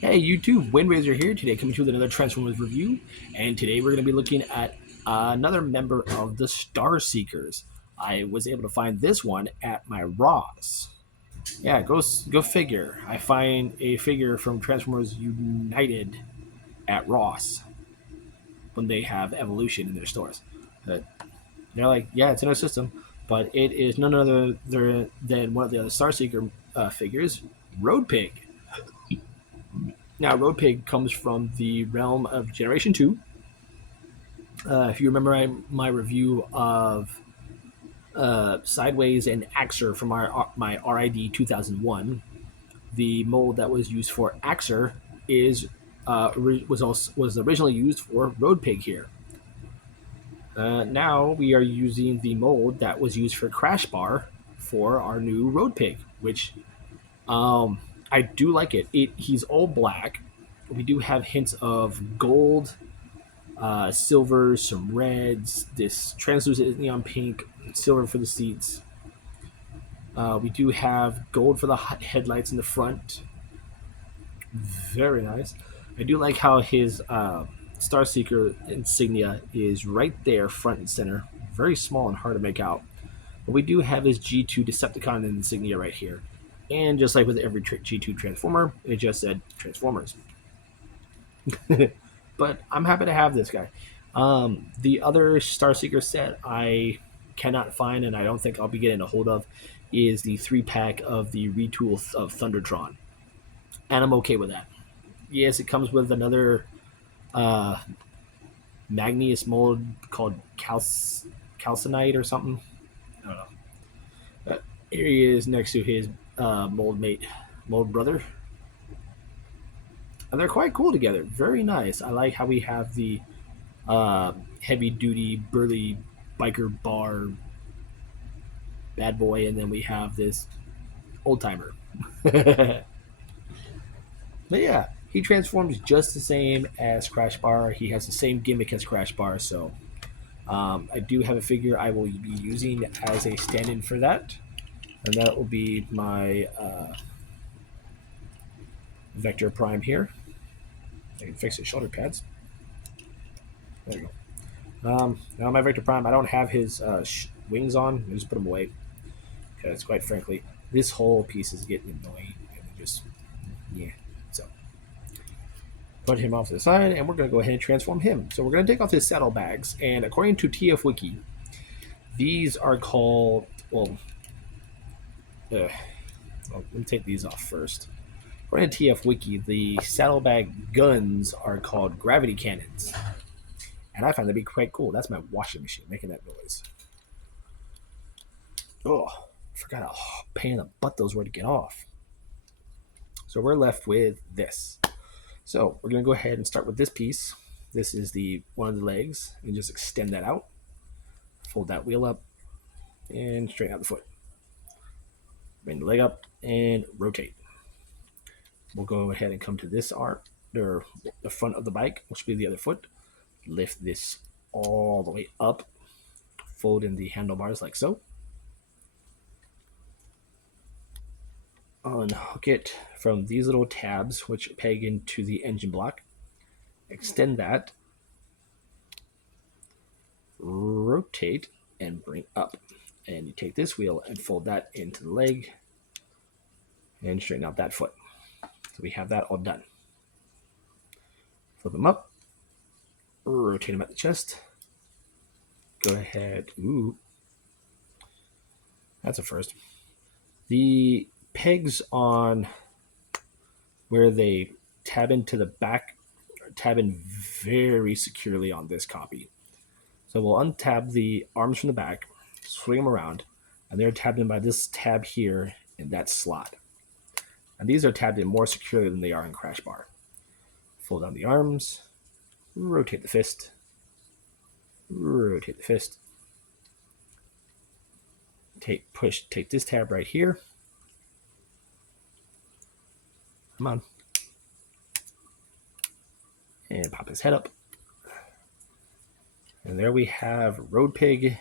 Hey YouTube, Windraiser here today, coming to you with another Transformers review, and today we're going to be looking at another member of the Star Seekers. I was able to find this one at my Ross. Yeah, go figure. I find a figure from Transformers United at Ross when they have Evolution in their stores. But they're like, yeah, it's in our system, but it is none other than one of the other Star Seeker figures, Road Pig. Now, Road Pig comes from the realm of Generation 2. If you remember my review of Sideways and Axer from my RID 2001, the mold that was used for Axer is was originally used for Road Pig here. Now we are using the mold that was used for Crash Bar for our new Road Pig, which I do like it. He's all black. We do have hints of gold, silver, some reds, this translucent neon pink, silver for the seats. We do have gold for the headlights in the front. Very nice. I do like how his Star Seeker insignia is right there, front and center. Very small and hard to make out. But we do have his G2 Decepticon insignia right here. And just like with every G2 Transformer, it just said Transformers. But I'm happy to have this guy. The other Star Seeker set I cannot find, and I don't think I'll be getting a hold of, is the 3-pack of the retool of Thundertron, and I'm okay with that. Yes, it comes with another uh, Magnius mold called Calcinite or something. I don't know. Here he is next to his mold brother, and they're quite cool together. Very nice. I like how we have the heavy duty burly biker bar bad boy, and then we have this old timer. But yeah, he transforms just the same as Crash Bar. He has the same gimmick as Crash Bar, so I do have a figure I will be using as a stand-in for that, and that will be my Vector Prime here. I can fix his shoulder pads. There you go. Now my Vector Prime, I don't have his wings on. I just put them away because, quite frankly, this whole piece is getting annoying, and just yeah. So put him off to the side, and we're going to go ahead and transform him. So we're going to take off his saddlebags, and according to TF Wiki, these are called, well, let me take these off first. According to TF Wiki, the saddlebag guns are called gravity cannons, and I find that to be quite cool. That's my washing machine making that noise. Oh, I forgot how pain in the butt those were to get off. So we're left with this. So we're going to go ahead and start with this piece. This is the one of the legs, and just extend that out. Fold that wheel up and straighten out the foot. Bring the leg up and rotate. We'll go ahead and come to this arm, or the front of the bike, which will be the other foot. Lift this all the way up. Fold in the handlebars like so. Unhook it from these little tabs, which peg into the engine block. Extend that. Rotate and bring up. And you take this wheel and fold that into the leg and straighten out that foot. So we have that all done. Flip them up, rotate them at the chest. Go ahead. Ooh, that's a first. The pegs on where they tab into the back tab in very securely on this copy. So we'll untab the arms from the back, swing them around, and they're tabbed in by this tab here in that slot. And these are tabbed in more securely than they are in Crash Bar. Fold down the arms, rotate the fist, rotate the fist. Take this tab right here. Come on. And pop his head up. And there we have Road Pig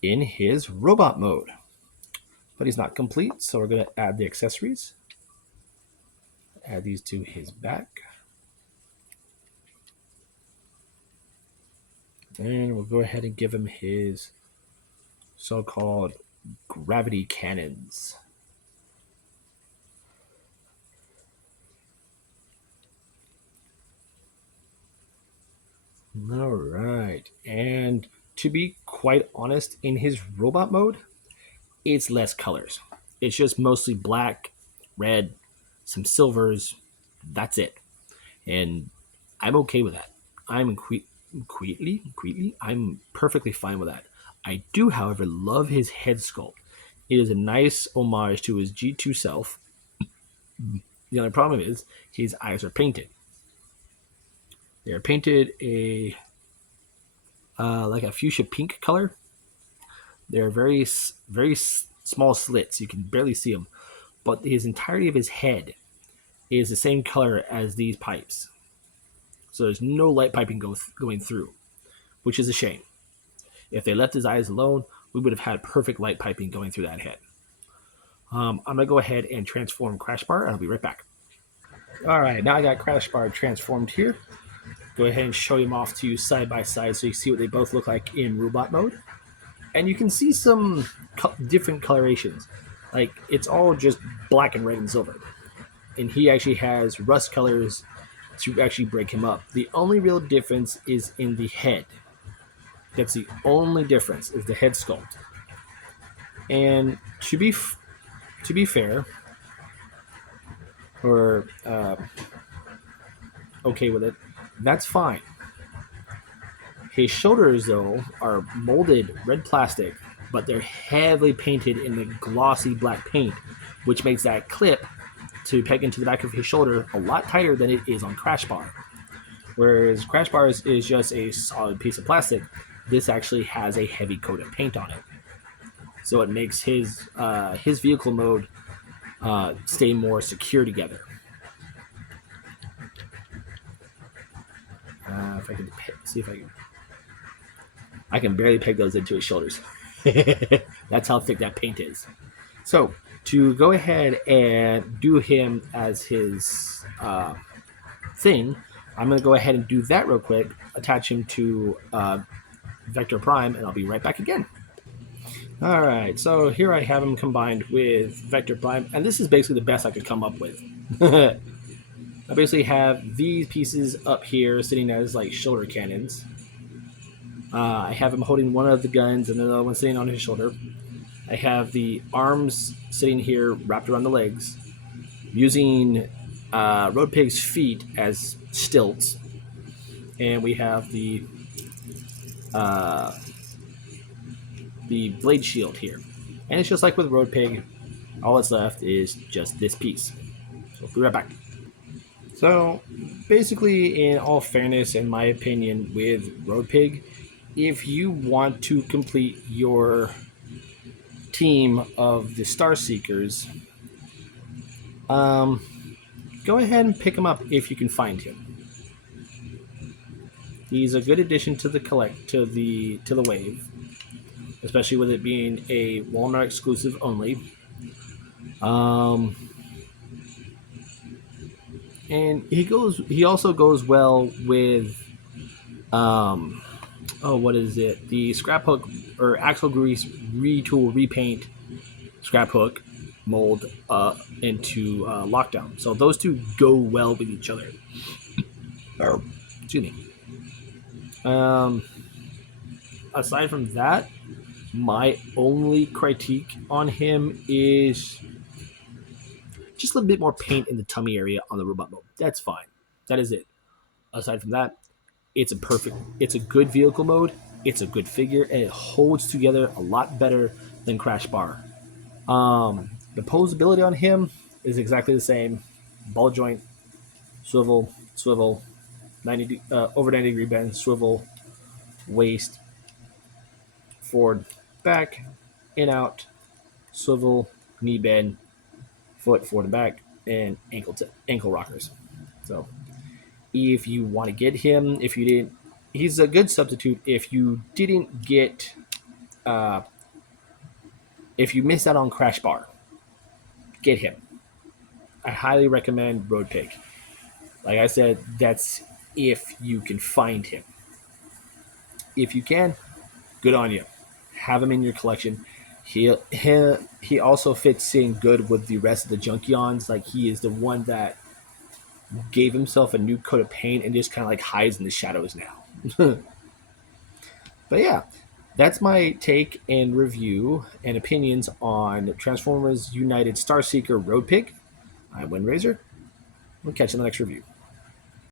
in his robot mode. But he's not complete, so we're going to add the accessories. add these to his back. And we'll go ahead and give him his so-called gravity cannons. All right. And to be quite honest, in his robot mode, it's less colors. It's just mostly black, red, some silvers. That's it. And I'm okay with that. I'm perfectly fine with that. I do, however, love his head sculpt. It is a nice homage to his G2 self. The only problem is his eyes are painted. They are painted a like a fuchsia pink color. They're very small slits. You can barely see them, but his entirety of his head is the same color as these pipes. So there's no light piping going through, which is a shame. If they left his eyes alone, we would have had perfect light piping going through that head. I'm going to go ahead and transform Crash Bar, and I'll be right back. All right, now I got Crash Bar transformed here. Go ahead and show them off to you side by side so you see what they both look like in robot mode. And you can see some different colorations. Like, it's all just black and red and silver. And he actually has rust colors to actually break him up. The only real difference is in the head. That's the only difference, is the head sculpt. And to be fair, or okay with it, that's fine. His shoulders, though, are molded red plastic, but they're heavily painted in the glossy black paint, which makes that clip to peg into the back of his shoulder a lot tighter than it is on Crash Bar. Whereas Crash Bar is just a solid piece of plastic, this actually has a heavy coat of paint on it. So it makes his vehicle mode stay more secure together. If I can see if I can barely peg those into his shoulders. That's how thick that paint is. So to go ahead and do him as his thing, I'm going to go ahead and do that real quick, attach him to Vector Prime, and I'll be right back again. All right, so here I have him combined with Vector Prime, and this is basically the best I could come up with. I basically have these pieces up here sitting as like shoulder cannons. I have him holding one of the guns and the other one sitting on his shoulder. I have the arms sitting here wrapped around the legs, using Road Pig's feet as stilts. And we have the blade shield here. And it's just like with Road Pig, all that's left is just this piece. So we'll be right back. So basically, in all fairness, in my opinion, with Road Pig, if you want to complete your team of the Star Seekers, go ahead and pick him up if you can find him. He's a good addition to the wave, especially with it being a Walmart exclusive only. And he also goes well with what is it? The scrap hook or axle grease retool repaint scrap hook mold into Lockdown. So those two go well with each other. Excuse me. Aside from that, my only critique on him is just a little bit more paint in the tummy area on the robot mode. That's fine. That is it. Aside from that, it's a good vehicle mode. It's a good figure, and it holds together a lot better than Crash Bar. The posability on him is exactly the same. Ball joint, swivel, 90 over 90 degree bend, swivel, waist, forward, back, in out, swivel, knee bend, foot forward and back, and ankle rockers. So if you want to get him, if you didn't, he's a good substitute. If you didn't get, if you missed out on Crash Bar, get him. I highly recommend Road Pig. Like I said, that's if you can find him. If you can, good on you. Have him in your collection. He also fits in good with the rest of the Junkions. Like he is the one that gave himself a new coat of paint and just kind of like hides in the shadows now. But yeah, that's my take and review and opinions on Transformers United Starseeker Road Pig. I'm Windrazor. We'll catch you in the next review.